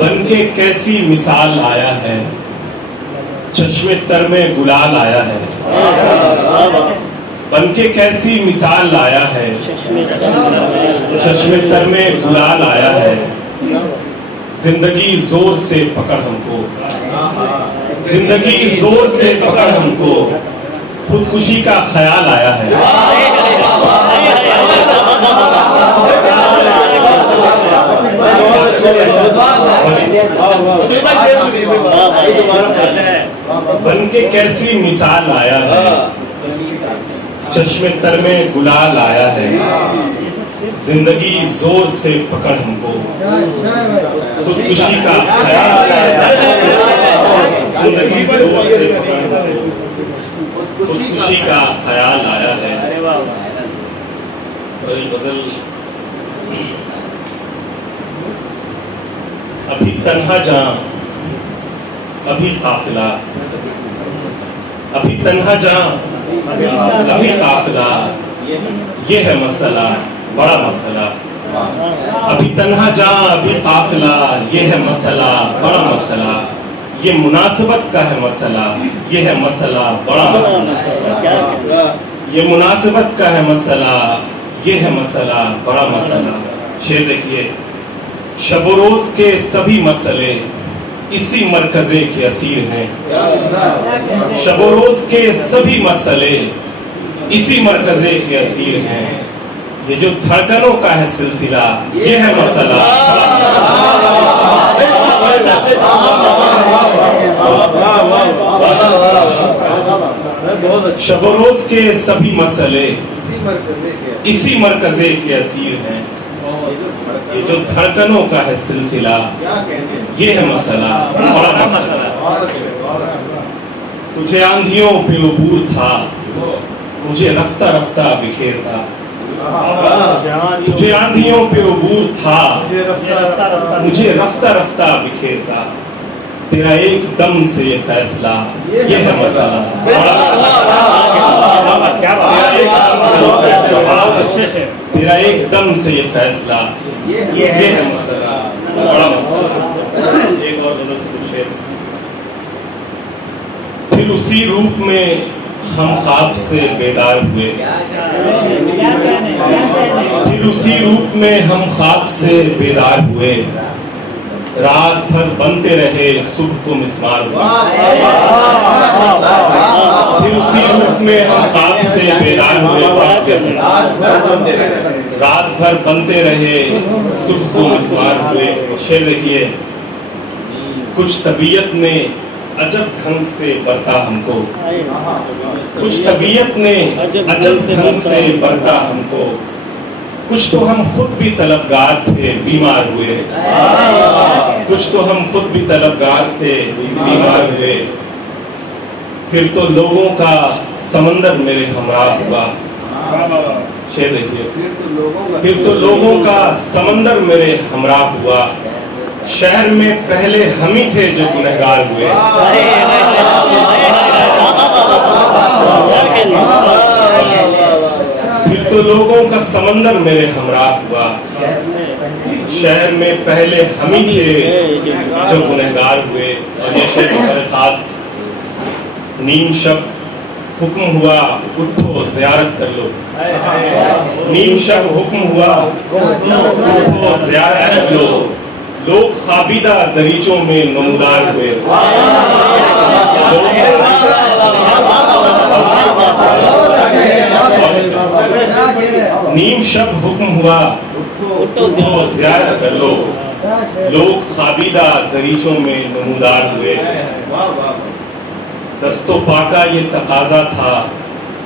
बनके कैसी मिसाल आया है, चश्मे तर में गुलाल आया है। बनके कैसी मिसाल आया है, चश्मे तर में गुलाल आया है। जिंदगी जोर से पकड़ हमको, जिंदगी जोर से पकड़ हमको, खुदकुशी का ख्याल आया है। बनके कैसी मिसाल आया है, चश्मे तर में गुलाल आया है। जिंदगी जोर से पकड़ हमको, खुदकुशी का ख्याल आया है। जिंदगी जोर से पकड़ हमको, खुदकुशी का ख्याल आया है। गजल अभी तन्हा जा अभी काफिला, अभी तन्हा जा अभी काफिला, ये है मसला, बड़ा मसला। अभी तन्हा जा अभी काफिला, ये है मसला, बड़ा मसला। ये मुनासिबत का है मसला, ये है मसला, बड़ा मसला। ये मुनासिबत का है मसला, ये है मसला, बड़ा मसला। शेर देखिए, शब रोज के सभी मसले इसी मरकजे के असीर हैं। शब रोज के सभी मसले इसी मरकजे के असीर हैं। ये जो धड़कनों का है सिलसिला, ये है मसला। शब रोज के सभी मसले इसी मरकजे के असीर हैं। ये जो धड़कनों का है सिलसिला, ये है मसला, बड़ा मसला। तुझे आंधियों पे अबूर था, मुझे रफ्ता रफ्ता बिखेरता। तुझे आंधियों पे अबूर था, मुझे रफ्ता रफ्ता बिखेरता। तेरा एक दम से ये फैसला, ये है मसला। तेरा एक दम से ये फैसला, ये है मसला, बड़ा मसला। एक और गजल से पूछे, फिर उसी रूप में हम ख्वाब से बेदार हुए। फिर उसी रूप में हम ख्वाब से बेदार हुए। रात भर बनते रहे, सुबह को मिसमार हुआ। फिर उसी रूप में हम ख्वाब से बेदार हुए। रात भर बनते रहे, सुबह को मिसमार हुए। शेर देखिए, कुछ तबीयत ने अजब ढंग से बरता हमको, कुछ तबीयत ने अजब ढंग से बरता हमको। कुछ तो हम खुद भी तलबगार थे, बीमार हुए। कुछ तो हम खुद भी तलबगार थे, बीमार हुए। फिर तो लोगों का समंदर मेरे हमराह हुआ। शेर देखिए, फिर तो लोगों का समंदर मेरे हमराह हुआ। शहर में पहले हम ही थे जो गुनहगार हुए। फिर तो लोगों का समंदर मेरे हमराह हुआ। शहर में पहले हम ही थे जो गुनहगार हुए। और ये शेर बड़े खास, नीम शब हुक्म हुआ उठो ज़ियारत कर लो। नीम शब हुक्म हुआ उठो ज़ियारत कर लो। लोग खाबिदा दरीचों में नमूदार हुए। नीम शब हुक्म हुआ उठो ज़ियारत कर लो। लोग खाबिदा दरीचों में नमूदार हुए। दस्तो पाका ये तकाजा था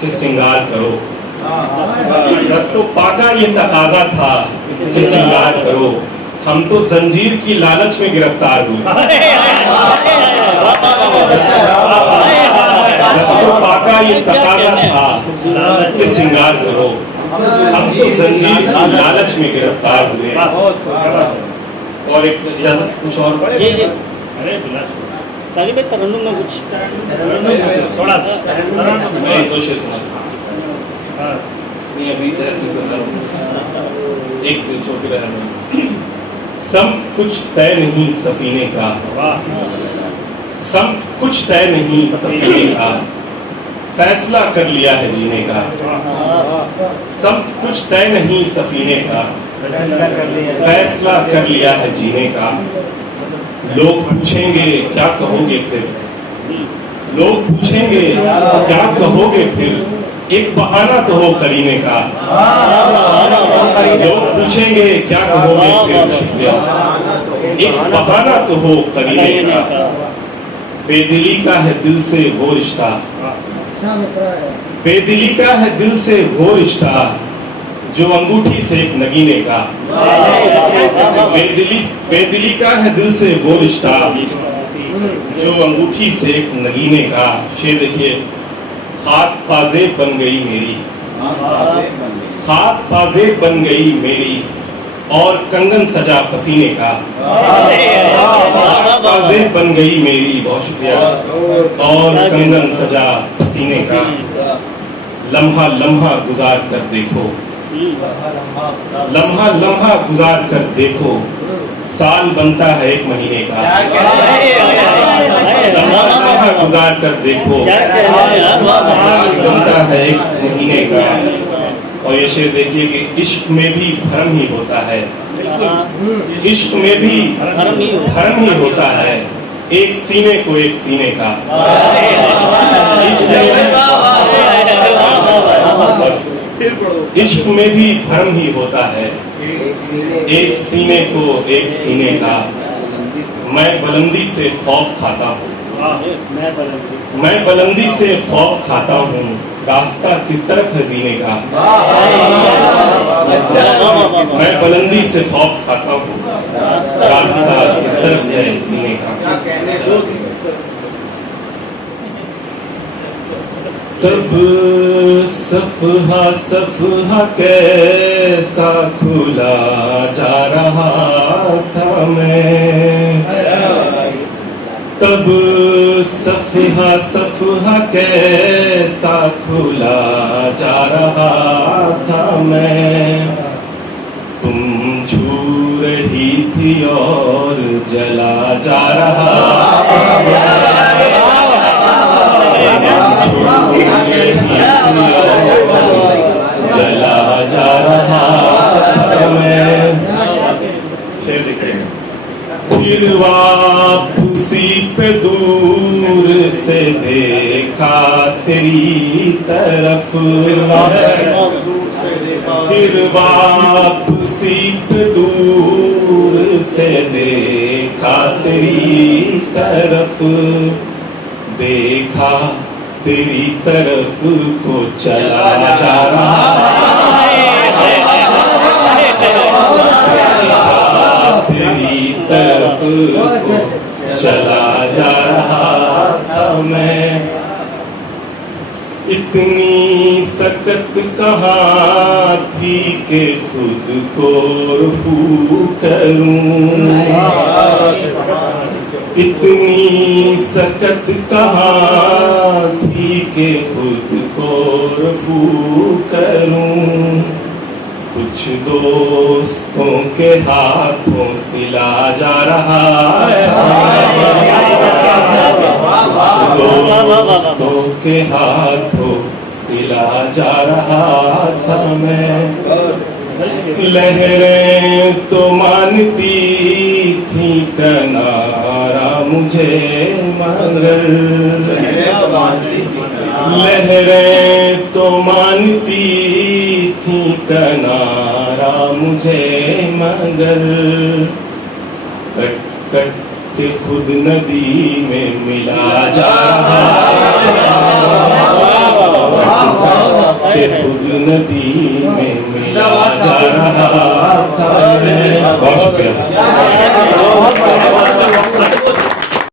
कि सिंगार करो। दस्तो पाका ये तकाजा था कि सिंगार करो। हम तो जंजीर की लालच में गिरफ्तार हुए। दस्तो पाका ये तकाजा था कि सिंगार करो। हम तो जंजीर की लालच में गिरफ्तार हुए। और एक इजाजत कुछ और जी जी, अरे साली भाई तरन्नुम में कुछ थोड़ा सा मैं दो शेर सुना नहीं अभी एक दिन छोड़ के रहना। समत कुछ तय नहीं सफीने का, वाह समत कुछ तय नहीं सफीने का, फैसला कर लिया है जीने का। समत कुछ तय नहीं सफीने का, फैसला कर लिया है जीने का। लोग पूछेंगे क्या कहोगे फिर, लोग पूछेंगे क्या कहोगे फिर, एक बहाना तो हो करीने का। लोग पूछेंगे क्या कहोगे फिर, शुक्रिया, एक बहाना तो हो करीने का। बेदिली का है दिल से वो रिश्ता, बेदिली का है दिल से वो रिश्ता, जो अंगूठी से एक नगीने का। बेदिली का है दिल से वो रिश्ता, जो अंगूठी से एक नगीने का। शेर देखिए, खाक पाजे बन गई मेरी, खाक पाजे बन गई मेरी, और कंगन सजा पसीने का। पाजे बन गई मेरी, बहुत शुक्रिया, और कंगन सजा पसीने का। लम्हा लम्हा गुजार कर देखो, लम्हा लम्हा गुजार कर देखो, साल बनता है एक महीने का। लम्हा लम्हा गुजार कर देखो, साल बनता है एक महीने का। और ये शेर देखिए कि इश्क में भी भरम ही होता है, इश्क में भी भरम ही होता है, एक सीने को एक सीने का। इश्क में भी भरम ही होता है, एक सीने को एक सीने का। मैं बुलंदी से खौफ खाता हूँ, मैं बुलंदी से खौफ खाता हूँ, रास्ता किस तरफ है जीने का। मैं बुलंदी से खौफ खाता हूँ, रास्ता किस तरफ है सीने का। तब सफहा सफहा कैसा खुला जा रहा था मैं, तब सफहा सफहा कैसा खुला जा रहा था मैं। तुम छू रही थी और जला जा रहा जला जा रहा था मैं। शेर देखिए, फिर वापसी पे दूर से देखा तेरी तरफ, फिर वापसी पे दूर से देखा तेरी तरफ, देखा तेरी तरफ को चला जा रहा, तेरी तरफ को चला जा रहा था मैं। इतनी सकत कहाँ थी कि खुद को रुफू करूं, इतनी सकत कहाँ थी कि खुद को रुफू करूं। कुछ दोस्तों के हाथों सिला जा रहा था, दोस्तों के हाथों सिला जा रहा था मैं। लहरें तो मानती थी किनारा मुझे मगर, लहरें तो मानती थी किनारा मुझे मगर, कट कट के खुद नदी में मिला जा रहा, के खुद नदी में मिला जा रहा था। बहुत शुक्रिया।